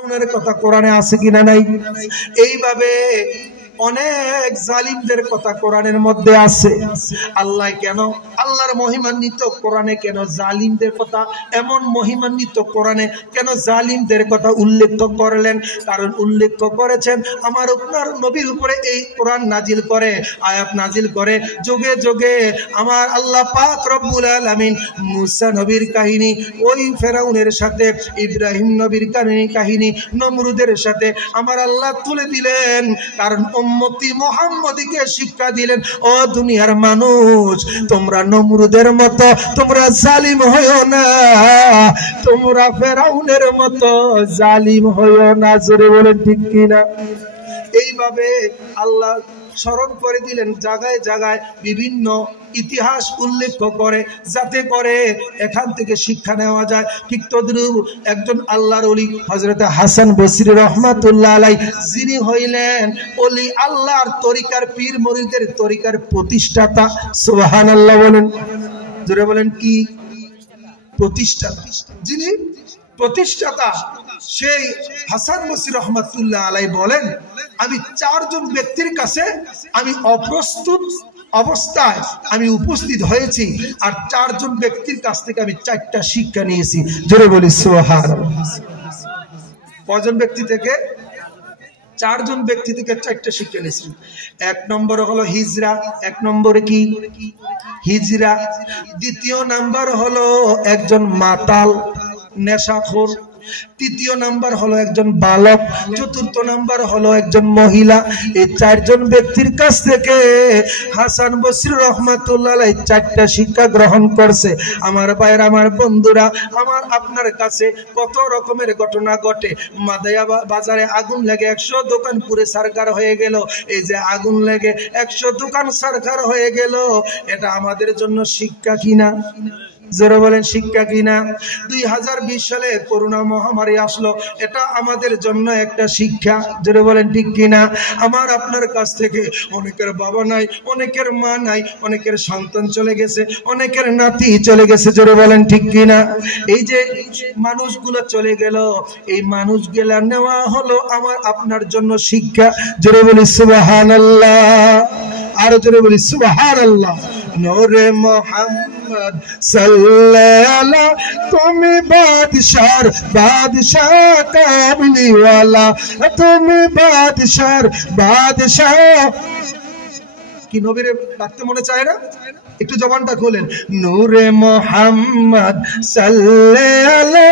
ফেরাউনের কথা কোরআনে আছে কিনা নাই? এইভাবে অনেক জালিমদের কথা কোরআনের মধ্যে আছে। আল্লাহ কেন আল্লাহর মহিমান্বিত কোরআনে কেন জালিমদের কথা এমন মহিমান্বিত কোরআনে কেন জালিমদের কথা উল্লেখ করলেন? কারণ উল্লেখ করেছেন আমার আপনার নবীর উপরে এই কোরআন নাজিল করে, আয়াত নাজিল করে যুগে যুগে আমার আল্লাহ পাক রব্বুল আলামিন মুসা নবীর কাহিনী, ওই ফেরাউনের সাথে ইব্রাহিম নবীর কাহিনী, নমরুদের সাথে আমার আল্লাহ তুলে দিলেন। কারণ উম্মতি মুহাম্মদীকে শিক্ষা দিলেন, ও দুনিয়ার মানুষ, তোমরা নমরুদের মতো তোমরা জালিম হইও না, তোমরা ফেরাউনের মতো জালিম হইও না। জোরে বলেন ঠিক কিনা? এইভাবে আল্লাহ স্মরণ করে দিলেন, জায়গায় জায়গায় বিভিন্ন ইতিহাস উল্লেখ করে, যাতে করে এখান থেকে শিক্ষা নেওয়া যায়। ঠিক তদ্রুপ একজন আল্লাহর ওলি হযরত হাসান বসরি রহমাতুল্লাহ আলাইহি, যিনি হইলেন ওলি আল্লাহর তরিকার পীর মুরিদের তরিকার প্রতিষ্ঠাতা। সুবহানাল্লাহ বলেন, জোরে বলেন কি? প্রতিষ্ঠাতা। যিনি প্রতিষ্ঠাতা সেই হাসান বসরি রহমাতুল্লাহ আলাইহি বলেন, আমি চারজন ব্যক্তির কাছে আমি অপ্রস্তুত অবস্থায় আমি উপস্থিত হয়েছি, আর চারজন ব্যক্তির কাছ থেকে আমি চারটা শিক্ষা নিয়েছি। জোরে বলি সুবহানাল্লাহ। কয়জন ব্যক্তি থেকে? চারজন ব্যক্তি থেকে চারটা শিক্ষা নিয়েছি। এক নম্বর হলো হিজরা। এক নম্বরে কি? হিজরা। দ্বিতীয় নাম্বার হলো একজন মাতাল নেশাখোর। তৃতীয় নাম্বার হলো একজন বালক। চতুর্থ নাম্বার হলো একজন মহিলা। এই চারজন ব্যক্তির কাছ থেকে হাসান বসরি রহমাতুল্লাহ আলাইহি চারটা শিক্ষা গ্রহণ করছে। আমার ভাইয়েরা, আমার বন্ধুরা, আমার আপনার কাছে কত রকমের ঘটনা ঘটে। মাদায়া বাজারে আগুন লেগে 100 দোকান পুরে সরকার হয়ে গেল। এই যে আগুন লেগে 100 দোকান সরকার হয়ে গেল, এটা আমাদের জন্য শিক্ষা কিনা? জোরে বলেন শিক্ষা কিনা? 2020 সালে করোনা মহামারী আসলো, এটা আমাদের জন্য একটা শিক্ষা। জোরে বলেন ঠিক কিনা? আমার আপনার কাছ থেকে অনেকের বাবা নাই, অনেকের মা নাই, অনেকের সন্তান চলে গেছে, অনেকের নাতি চলে গেছে। জোরে বলেন ঠিক কিনা? এই যে মানুষগুলো চলে গেল, এই মানুষগুলা নেওয়া হলো আমার আপনার জন্য শিক্ষা। জোরে বলি সুবহানাল্লাহ। আর জোরে বলি সুবহানাল্লাহ। নূরে মুহাম্মদ সাল্লাল্লাহু, তুমি বাদশার বাদশাহ কামলিওয়ালা, তুমি বাদশার বাদশাহ। কি নবীরে ডাকতে মনে চায় না? একটু জবানটা খোলেন। নূরে মুহাম্মদ সাল্লাল্লাহু,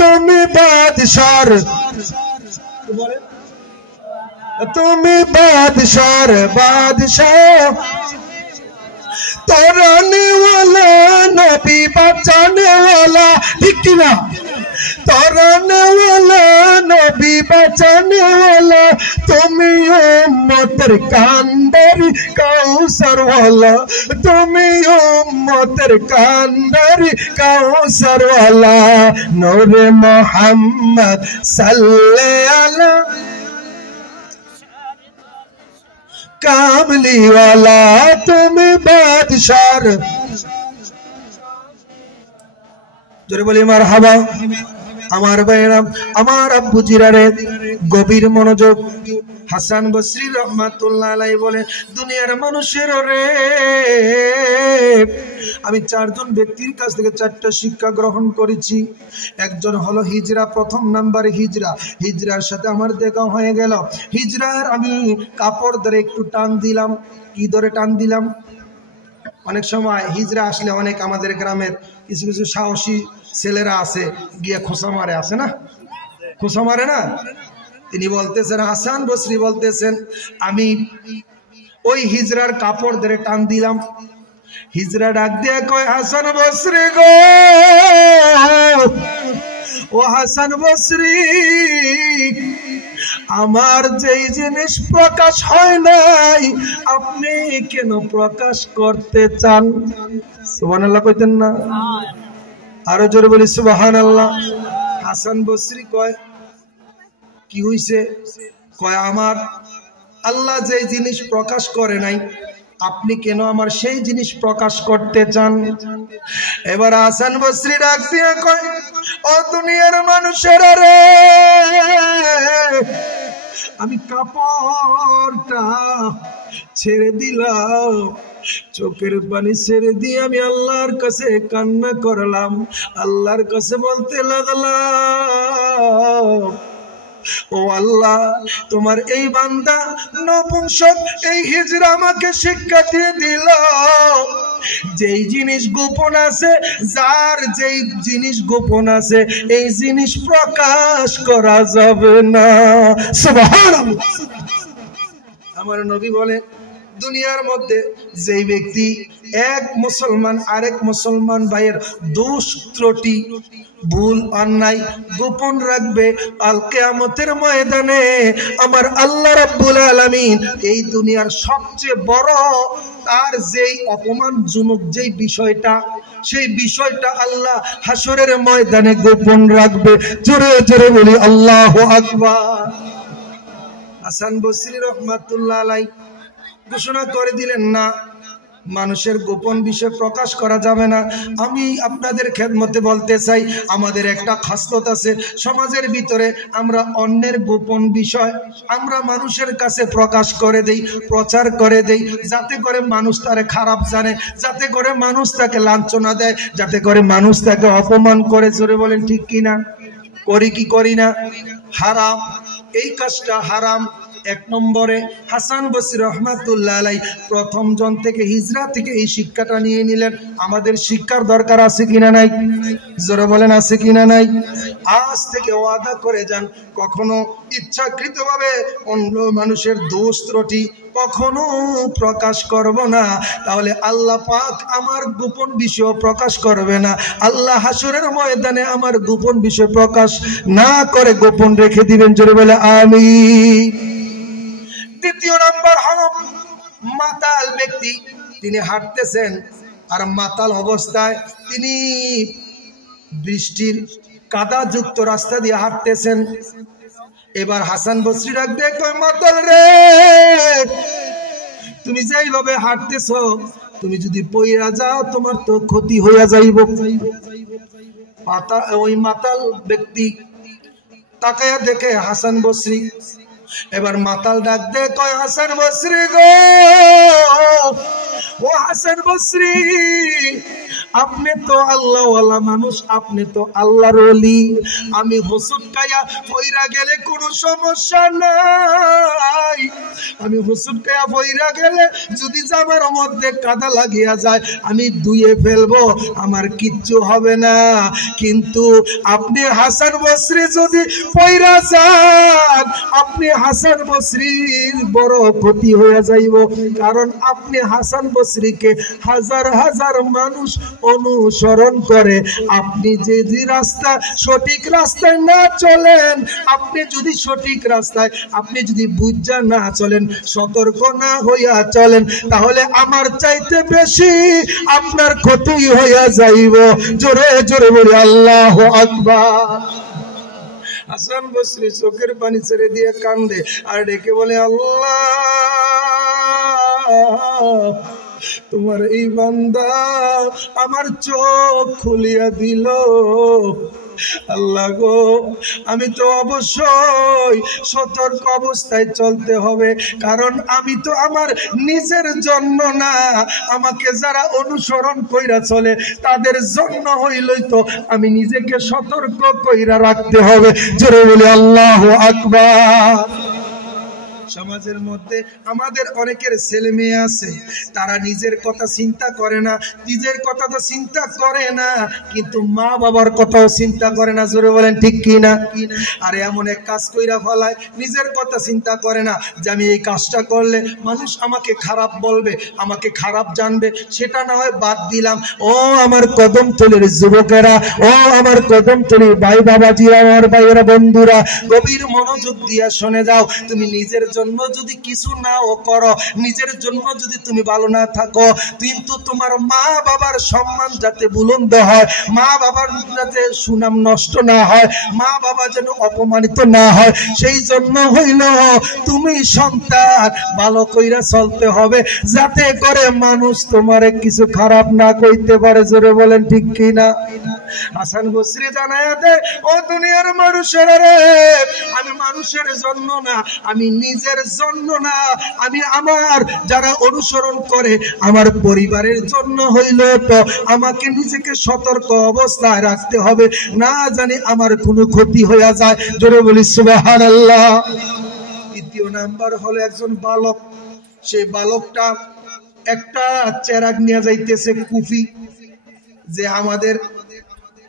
তুমি বাদশার, তুমি বাদশার বাদশাহ, तराने वाला नबी बचाने वाला, ठीक किना? तराने वाला नबी बचाने वाला, तुमी उम्मतेर कांदारी काउसार वाला, तुमी उम्मतेर कांदारी काउसार वाला। नूरे मुहम्मद सल्लल्लाहु कामली वाला, तुम बादशाह। जोरे बोली मारहाबा। আমার ভাইরা, আমার আব্বুজিরা রে, গভীর মনোযোগ। হাসান বসরি রহমাতুল্লাহ আলাইহি বলে, দুনিয়ার মানুষের রে, আমি চারজন ব্যক্তির কাছ থেকে চারটা শিক্ষা গ্রহণ করেছি। একজন হলো হিজরা, প্রথম নাম্বার হিজরা। হিজরার সাথে আমার দেখা হয়ে গেল। হিজরার আমি কাপড় ধরে একটু টান দিলাম। কি ধরে টান দিলাম? অনেক সময় হিজরা আসলে অনেক আমাদের গ্রামের কিছু কিছু সাহসী ছেলেরা আছে, গিয়া খোসা মারে, আছে না? খোসা মারে না? তিনি বলতেছেন, হাসান বসরি বলতেছেন, আমি ওই হিজরার কাপড় ধরে টান দিলাম। হিজরা ডাক দিয়ে কয়, হাসান বসরি গো, ও হাসান বসরি, আমার যেই জিনিস প্রকাশ হয় নাই আপনি কেন প্রকাশ করতে চান? সুবহানাল্লাহ কইতেন না? আরো জোরে বলি সুবহানাল্লাহ। হাসান বসরি কয়, কি হইছে? কয়, আমার আল্লাহ যেই জিনিস প্রকাশ করে নাই আপনি কেন আমার সেই জিনিস প্রকাশ করতে চান? এবার হাসান বসরি ডাক দিয়ে কয়, ও দুনিয়ার মানুষেরা রে, আমি কাপড়টা ছেড়ে দিলাম, চোখের পানি ছেড়ে দিয়ে আমি আল্লাহর কাছে কান্না করলাম, আল্লাহর কাছে বলতে লাগলাম, ও আল্লাহ, তোমার এই বান্দা নপুংসক এই হিজড়া আমাকে শিক্ষা দিয়ে দিল, যেই জিনিস গোপন আছে, যার যেই জিনিস গোপন আছে, এই জিনিস প্রকাশ করা যাবে না। সুবহানাল্লাহ। আমার নবী বলে, দুনিয়ার মধ্যে যেই ব্যক্তি এক মুসলমান আরেক মুসলমান ভাইয়ের দোষ ত্রুটি ভুল অন্যায় গোপন রাখবে, আল কিয়ামতের ময়দানে আমার আল্লাহ রাব্বুল আলামিন এই দুনিয়ার সবচেয়ে বড় তার যেই অপমানজনক যেই বিষয়টা, সেই বিষয়টা আল্লাহ হাসরের ময়দানে গোপন রাখবে। জোরে জোরে বলি আল্লাহু আকবার। হাসান বসরি রহমাতুল্লাহ আলাইহি ঘোষণা করে দিলেন, না, মানুষের গোপন বিষয় প্রকাশ করা যাবে না। আমি আপনাদের খেদমতে বলতে চাই, আমাদের একটা খাসলত আছে সমাজের ভিতরে, আমরা অন্যের গোপন বিষয় আমরা মানুষের কাছে প্রকাশ করে দেই, প্রচার করে দেই, যাতে করে মানুষ তারে খারাপ জানে, যাতে করে মানুষ তাকে লাঞ্ছনা দেয়, যাতে করে মানুষ তাকে অপমান করে। জোরে বলেন ঠিক কিনা? করি কি করি না? হারাম, এই কাজটা হারাম। এক নম্বরে হাসান বসরি রহমাতুল্লাহ আলাইহি প্রথম জন থেকে হিজরা থেকে এই শিক্ষাটা নিয়ে নিলেন। আমাদের শিক্ষার দরকার আছে কিনা নাই? জোরে বলেন আছে কিনা নাই? আজ থেকে ওয়াদা করে যান, কখনো ইচ্ছাকৃতভাবে অন্য মানুষের দোষ ত্রুটি কখনো প্রকাশ করব না, তাহলে আল্লাহ পাক আমার গোপন বিষয় প্রকাশ করবে না। আল্লাহ হাসরের ময়দানে আমার গোপন বিষয় প্রকাশ না করে গোপন রেখে দিবেন। জোরে বলে আমিন। দ্বিতীয় নাম্বার হলো মাতাল ব্যক্তি, তিনি হাঁটতেছেন আর মাতাল অবস্থায় তিনি বৃষ্টির কাদাযুক্ত রাস্তা দিয়ে হাঁটতেছেন। এবার হাসান বসরি ডাক দিয়ে কয়, মাতাল রে, তুমি যেইভাবে হাঁটতেছো, তুমি যদি পইরা যাও তোমার তো ক্ষতি হইয়া যাইব। ওই মাতাল ব্যক্তি তাকায়া দেখে হাসান বসরি। এবার মাতাল ডাক দে কয়, হাসান বসরি গো, ও হাসান বসরি, আপনি তো আল্লাহওয়ালা মানুষ, আপনি তো আল্লাহর ওলি। আমি হুসুট খাইয়া পইরা গেলে কোনো সমস্যা নাই, আমি হুসুট খাইয়া পইরা গেলে যদি জামার মধ্যে কাদা লাগিয়া যায় আমি ধুয়ে ফেলবো, আমার কিচ্ছু হবে না। কিন্তু আপনি হাসান বসরি যদি পইরা যান, আপনি হাসান বসরির বড় ক্ষতি হয়ে যাইব, কারণ আপনি হাসান বসরিকে হাজার হাজার মানুষ অনুসরণ করে। আপনি যদি রাস্তা সঠিক রাস্তায় না চলেন, আপনি যদি সঠিক রাস্তায় আপনি যদি বুঝা না চলেন, সতর্ক না হইয়া চলেন, তাহলে আমার চাইতে বেশি আপনার ক্ষতি হইয়া যাইব। জোরে জোরে বলি আল্লাহু আকবার। হাসান বসরি চোখের পানি ছেড়ে দিয়ে কান্দে আর ডেকে বলে, আল্লাহ, তোমার এই বান্দা আমার চোখ খুলিয়া দিল। আল্লাহ গো, আমি তো অবশ্যই সতর্ক অবস্থায় চলতে হবে, কারণ আমি তো আমার নিজের জন্য না, আমাকে যারা অনুসরণ কইরা চলে তাদের জন্য হইলই তো আমি নিজেকে সতর্ক কইরা রাখতে হবে। জোরে বলি আল্লাহু আকবার। সমাজের মধ্যে আমাদের অনেকের ছেলে মেয়ে আছে, তারা নিজের কথা চিন্তা করে না, নিজের কথা তো চিন্তা করে না, কিন্তু মা বাবার কথাও চিন্তা করে না। জোরে বলেন ঠিক কি না? আরে এমন এক কাজ কইরা ফলায়, নিজের কথা চিন্তা করে না যে আমি এই কাজটা করলে মানুষ আমাকে খারাপ বলবে, আমাকে খারাপ জানবে, সেটা না হয় বাদ দিলাম। ও আমার কদমতলির যুবকেরা, ও আমার কদমতলির ভাই বাবাজিরা, আমার ভাইয়েরা বন্ধুরা, গভীর মনোযোগ দিয়া শুনে যাও। তুমি নিজের জন্য যদি কিছু নাও করো, নিজের জন্য যদি তুমি ভালো না থাকো, কিন্তু তোমার মা বাবার সম্মান যাতে বুলন্দ হয়, মা বাবার যাতে সুনাম নষ্ট না হয়, মা বাবা যেন অপমানিত না হয়, সেই জন্য হইল তুমি সন্তান ভালো কইরা চলতে হবে, যাতে করে মানুষ তোমারে কিছু খারাপ না কইতে পারে। জোরে বলেন ঠিক কি না? হাসান বসরি জানায়া দে, ও দুনিয়ার মানুষেরা রে, আমি মানুষ মানুষের জন্য না, আমি নিজের জন্য না, আমি আমার যারা অনুসরণ করে আমার পরিবারের জন্য হইল তো আমাকে নিজেকে সতর্ক অবস্থায় রাখতে হবে, না জানি আমার কোনো ক্ষতি হয়ে যায়। জোরে বলি সুবহানাল্লাহ। দ্বিতীয় নাম্বার হলো একজন বালক, সেই বালকটা একটা চেরাগ নিয়ে যাইতেছে কুফি, যে আমাদের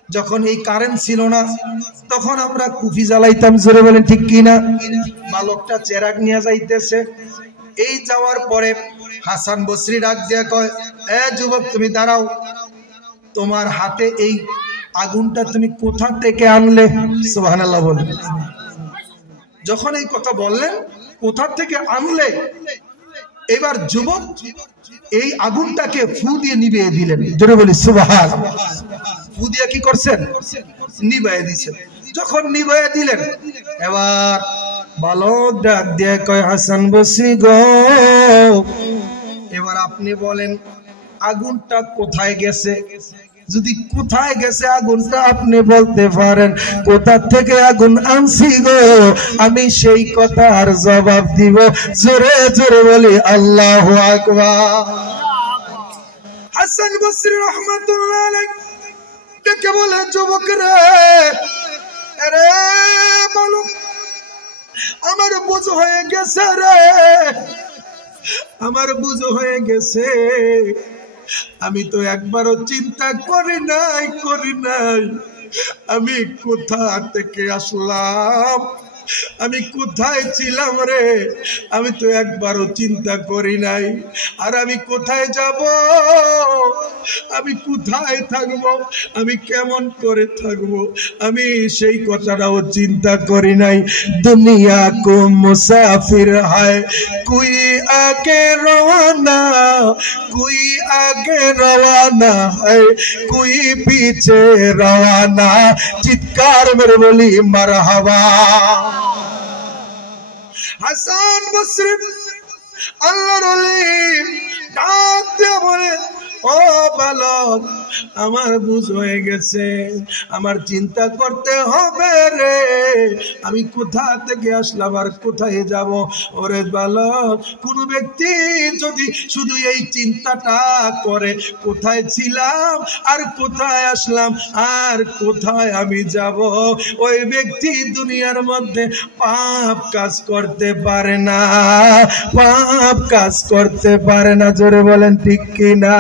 যখন এই কারেন্ট ছিল না তখন আমরা কুফি জ্বালাইতাম। জোরে বলেন ঠিক কিনা? বালকটা চেরাগ নিয়ে যাইতেছে। এই যাওয়ার পরে হাসান বসরি ডাক দিয়ে কয়, এ যুবক তুমি দাঁড়াও, তোমার হাতে এই আগুনটা তুমি কোথা থেকে আনলে? সুবহানাল্লাহ বলেন। যখন এই কথা বললেন কোথা থেকে আনলে, এবার যুবক এই আগুনটাকে ফু দিয়ে নিভিয়ে দিলেন। জোরে বলি সুবহানাল্লাহ। ফু দিয়ে কি করছেন? নিভিয়ে দিয়েছেন। যখন নিভিয়ে দিলেন এবার বালক ডাক দিয়ে কয়, হাসান বসরি গো, এবার আপনি বলেন আগুনটা কোথায় গেছে? যদি কোথায় গেছে আগুনটা আপনি বলতে পারেন, কোথা থেকে আগুন আনছি গো আমি সেই কথার জবাব দিব। জোরে জোরে বলি আল্লাহু আকবার। হাসান বসরি রাহমাতুল্লাহ আলাইহি ডেকে বলে, যুবক রে, আরে বালক, আমার বুঝ হয়ে গেছে রে, আমার বুঝ হয়ে গেছে। আমি তো একবারও চিন্তা করি নাই আমি কোথা থেকে আসলাম, আমি কোথায় ছিলাম রে, আমি তো একবারও চিন্তা করি নাই। আর আমি কোথায় যাব, আমি কোথায় থাকবো, আমি কেমন করে থাকবো, আমি সেই কথাটাও চিন্তা করি নাই। দুনিয়া কো মুসাফির হয় কোই আগে রওয়ানা, কোই আগে রওয়ানা হয় কোই পিছে রওয়ানা। চিৎকার মেরে বলি মারহাবা। হাসান বসরি আল্লাহর ওলি ডাক দিয়ে বলে, ও বালক, আমার বুঝ হয়ে গেছে, আমার চিন্তা করতে হবে রে, আমি কোথা থেকে আসলাম আর কোথায় যাব। ওরে বালক, কোন ব্যক্তি যদি শুধু এই চিন্তাটা করে কোথায় ছিলাম আর কোথায় আসলাম আর কোথায় আমি যাব, ওই ব্যক্তি দুনিয়ার মধ্যে পাপ কাজ করতে পারে না, পাপ কাজ করতে পারে না। জোরে বলেন ঠিক কিনা?